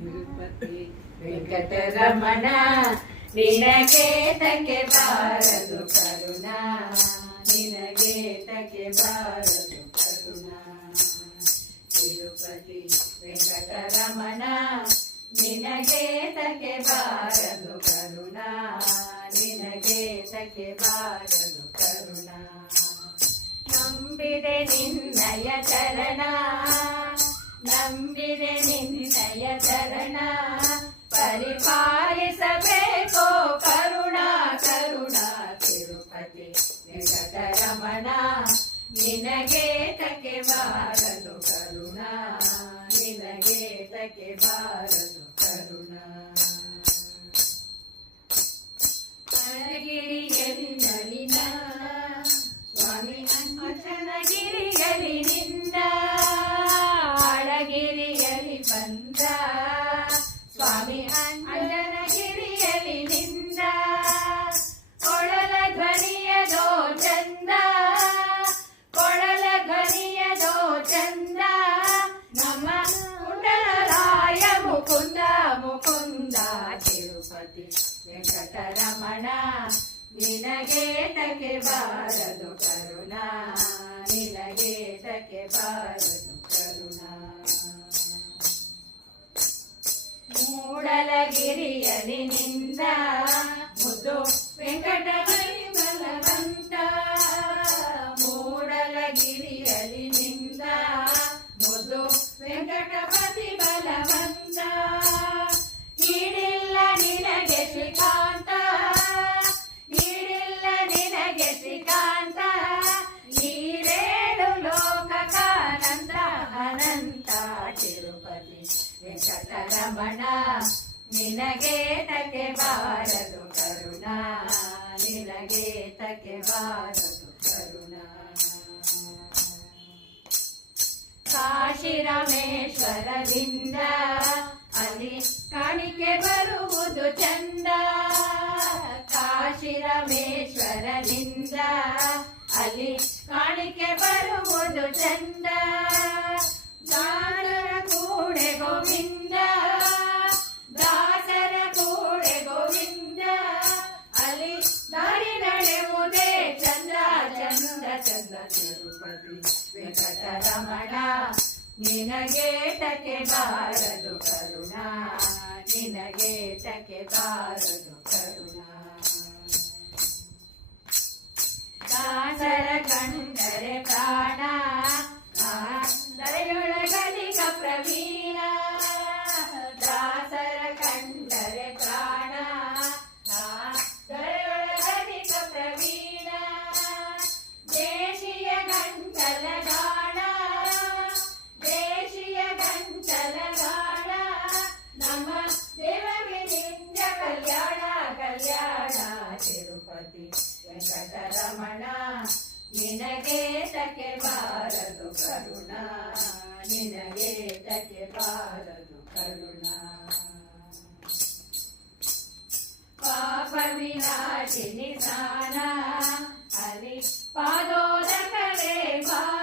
ತಿರುಪತಿ ವೆಂಕಟರಮಣ ನಿನಗೆ ತಕ್ಕೆ ಬಾರದು ಕರುಣ ನಿನಗೆ ತಕ್ಕೆ ಬಾರದು ಕರುಣ ತಿರುಪತಿ ವೆಂಕಟರಮಣ ನಿನಗೆ ತಕ್ಕೆ ಬಾರದು ಕರುಣ ನಿನಗೆ ತಕ್ಕೆ ಬಾರದು ಕರುಣ ನಂಬಿದೆ ನಿನ್ನಯ ಚರಣ ನಂಬಿದೆ ನಿನ್ನಯ ಚರಣ. ಪರಿಪಾಲಿಸಬೇಕೋ ಕರುಣಾ ಕರುಣಾ, ತಿರುಪತಿ ರಮಣ. ನಿನಗೆ ತಕ್ಕೆ ಬಾರದು ಕರುಣಾ, ನಿನಗೆ ತಕ್ಕೆ ಬಾರದು ನಿನಗೇಟಕ್ಕೆ ಬಾರದು ಕರುಣಾ ತಕೆ ಬಾರದು ಕರುಣಾ. ಮೂಡಲಗಿರಿಯಲಿ ನಿಂದ ಮುದ್ದು ವೆಂಕಟ ಬಲವಂತ. ನಿನಗೆ ತಕೆ ಬಾರದು ಕರುಣ ಕಾಶಿ ರಾಮೇಶ್ವರದಿಂದ ಅಲ್ಲಿ ಕಾಣಿಕೆ ಬರುವುದು ಚಂದ ಕಾಶಿ ರಾಮೇಶ್ವರದಿಂದ ಅಲ್ಲಿ ಕಾಣಿಕೆ ಬರುವುದು ಚಂದ ದಾಸರ ನಿನಗೆ ತಕೆ ಬಾರದು ಕರುಣ. ನಿನಗೆ ತಕೆ ಬಾರದು ಕರುಣ. ದಾಸರ ಕಂಡರೆ ಪ್ರಾಣ. ದರೆಯೊಳಗಲಿಗ ಪ್ರವೀಣ ನಿನಗೆ ತಕೆ ಬಾರದು ಕರುಣ ನಿನಗೆ ತಕೆ ಬಾರದು ಕರುಣ ಪಾಪ ವಿನಾಶಿನಿ ಸ್ನಾನ ಹರಿ ಪಾದೋದಕವೇ ಬಾನ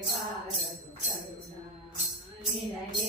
దేవారు కరుణ నిలయ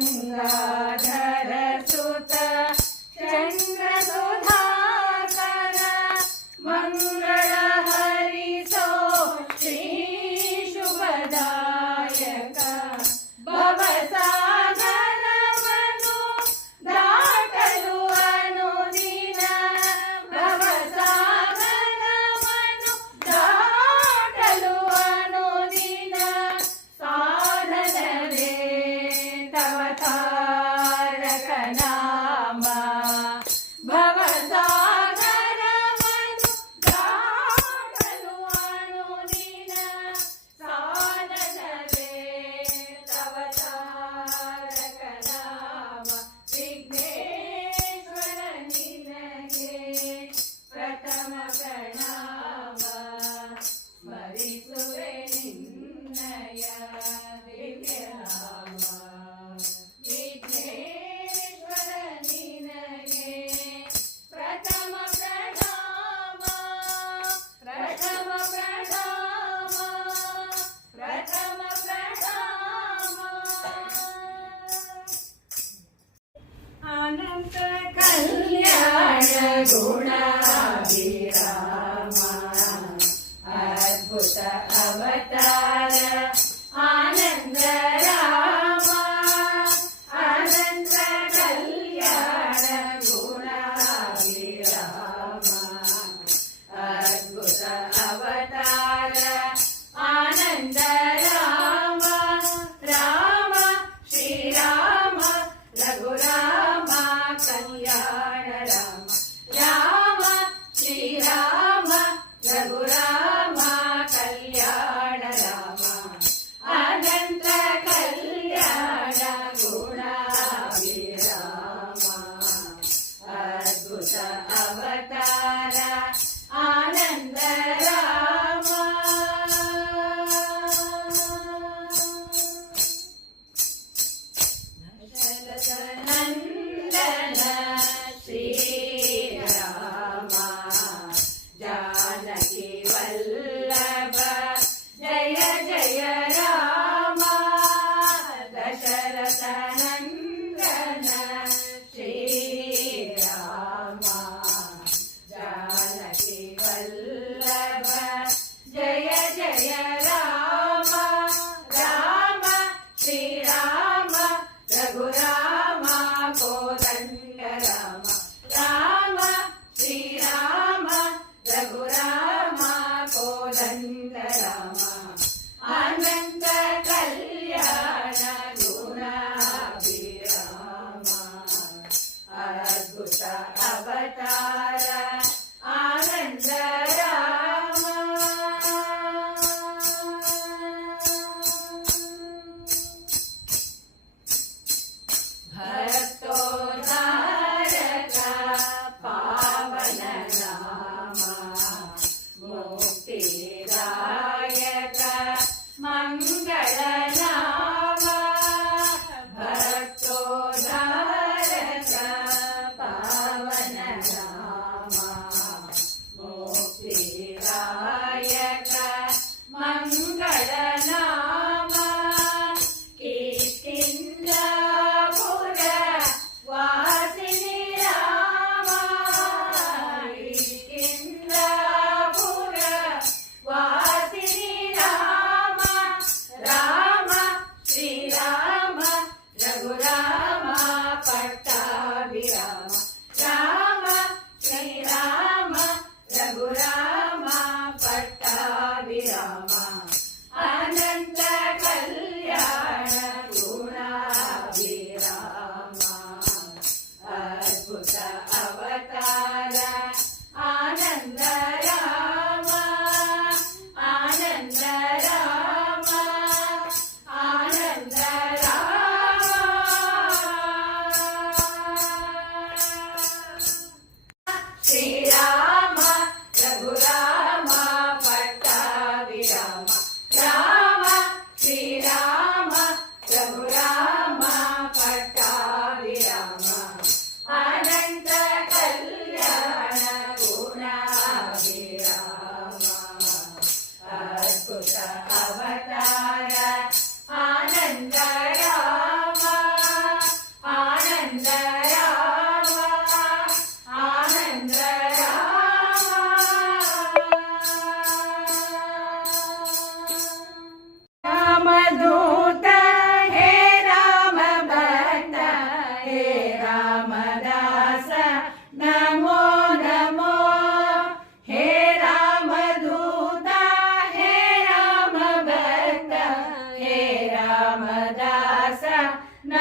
caminhar. Jornal.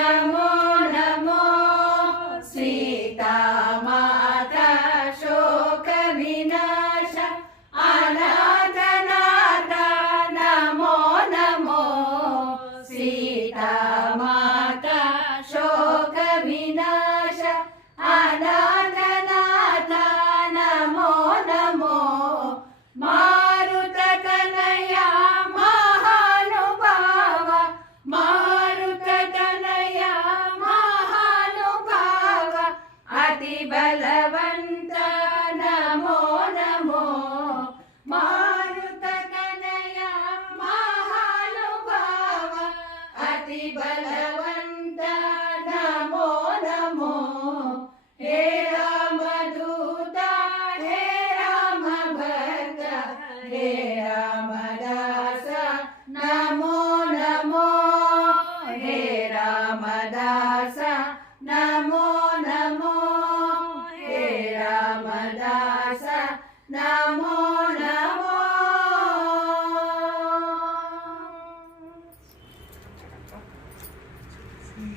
arma.